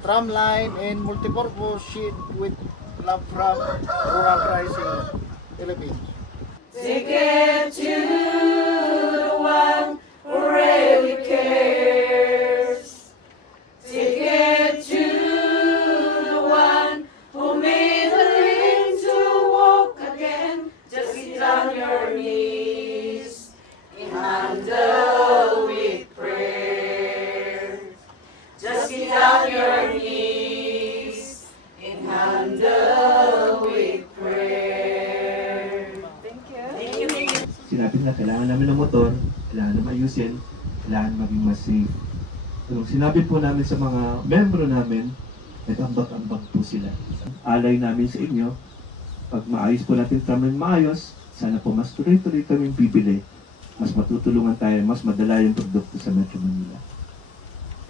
tram line and multipurpose shed with love from Rural Rising Philippines. Ticket to the one who really cares. Ticket to the one who made the ring to walk again. Just get on your knees and handle with prayer. Just get on your knees and handle with prayer. Thank you. Thank you. Sinabi na kailangan namin ng motor, kailangan na ayusin, kailangan maging mas safe. So, sinabi po namin sa mga membro namin, nag-ambag-ambag po sila. Alay namin sa inyo, pag maayos po natin kami maayos, sana po mas tuloy-tuloy kaming bibili, mas matutulungan tayo, mas madala yung produkto sa Metro Manila.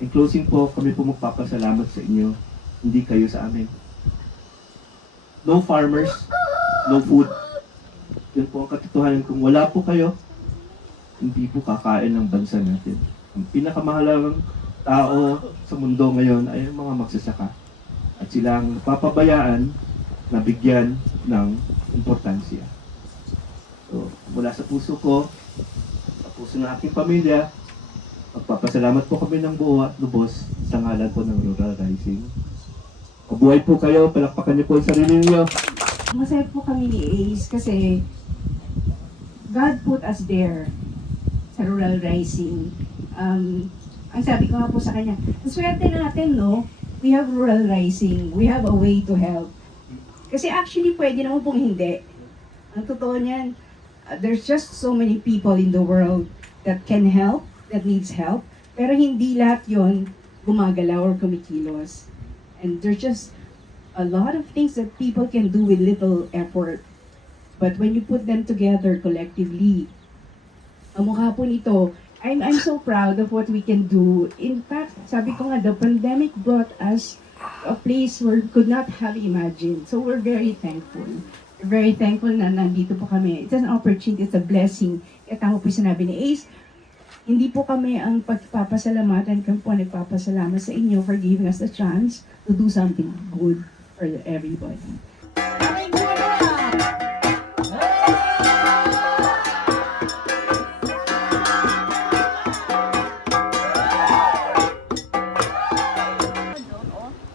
In closing po, kami po magpapasalamat sa inyo, hindi kayo sa amin. No farmers, no food. Yun po ang katotohanan. Kung wala po kayo, hindi po kakain ng bansa natin. Ang pinakamahalagang tao sa mundo ngayon ay ang mga magsasaka. At sila ang papabayaan na bigyan ng importansya. So, mula sa puso ko, sa puso ng aking pamilya, magpapasalamat po kami ng buo at lubos sa ngalan po ng Rural Rising. Mabuhay po kayo, palakpakan niyo po ang sarili niyo. Masaya po kami ni Ace kasi God put us there sa Rural Rising. Ang sabi ko nga po sa kanya, swerte natin, no? We have Rural Rising. We have a way to help. Kasi actually, pwede naman pong hindi. Ang totoo niyan, there's just so many people in the world that can help, that needs help. Pero hindi lahat yon gumagalaw or kumikilos. And there's just a lot of things that people can do with little effort. But when you put them together collectively, ang mukha po nito, I'm so proud of what we can do. In fact, sabi ko nga, the pandemic brought us a place where we could not have imagined. So we're very thankful. We're very thankful na nandito po kami. It's an opportunity, it's a blessing. Kaya tama po sinabi ni Ace, hindi po kami ang pagpapasalamatan, kami po nagpapasalamat sa inyo for giving us a chance to do something good for everybody.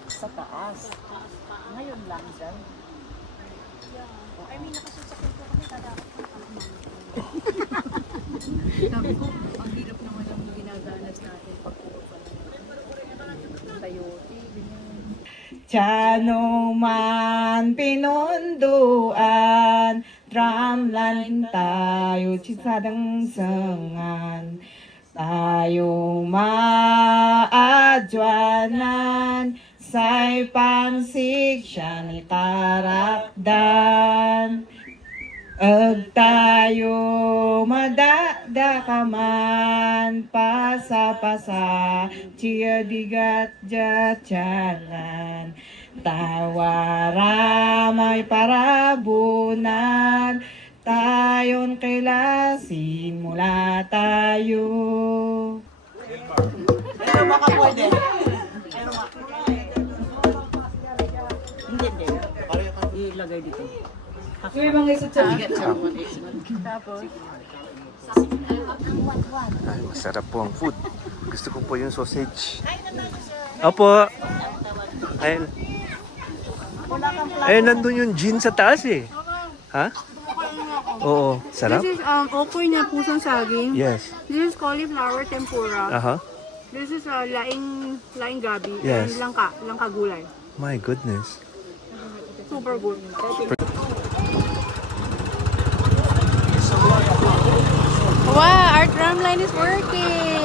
Sa taas. Ngayon lang dyan. I mean, nakasasakit ko kami, tatapos ko kami. Sabi ko, ang hirap naman ang ginaganas natin pag sayote, ganyan. Tiano man pinunduan, drumline tayo, chisadang sangan. Tayo maadwanan, say pansig siya ni tarakdan. Ag tayo madadakaman, pasa-pasa, chiya digat jatyalan. Tawara may parabunan, tayon kilasin mula tayo. Pero baka pwede. Hindi. Ilagay dito. Yung mga isa Tapos. Ay, masarap po ang food. Gusto ko po yung sausage. Opo. Ayun. Ayun, nandun yung gin sa taas eh. Ha? Oo. Sarap? This is okoy na pusong saging. Yes. This is cauliflower tempura. Aha. This is laing gabi. Yes. And langka gulay. My goodness. Super good. Wow, our tram line is working.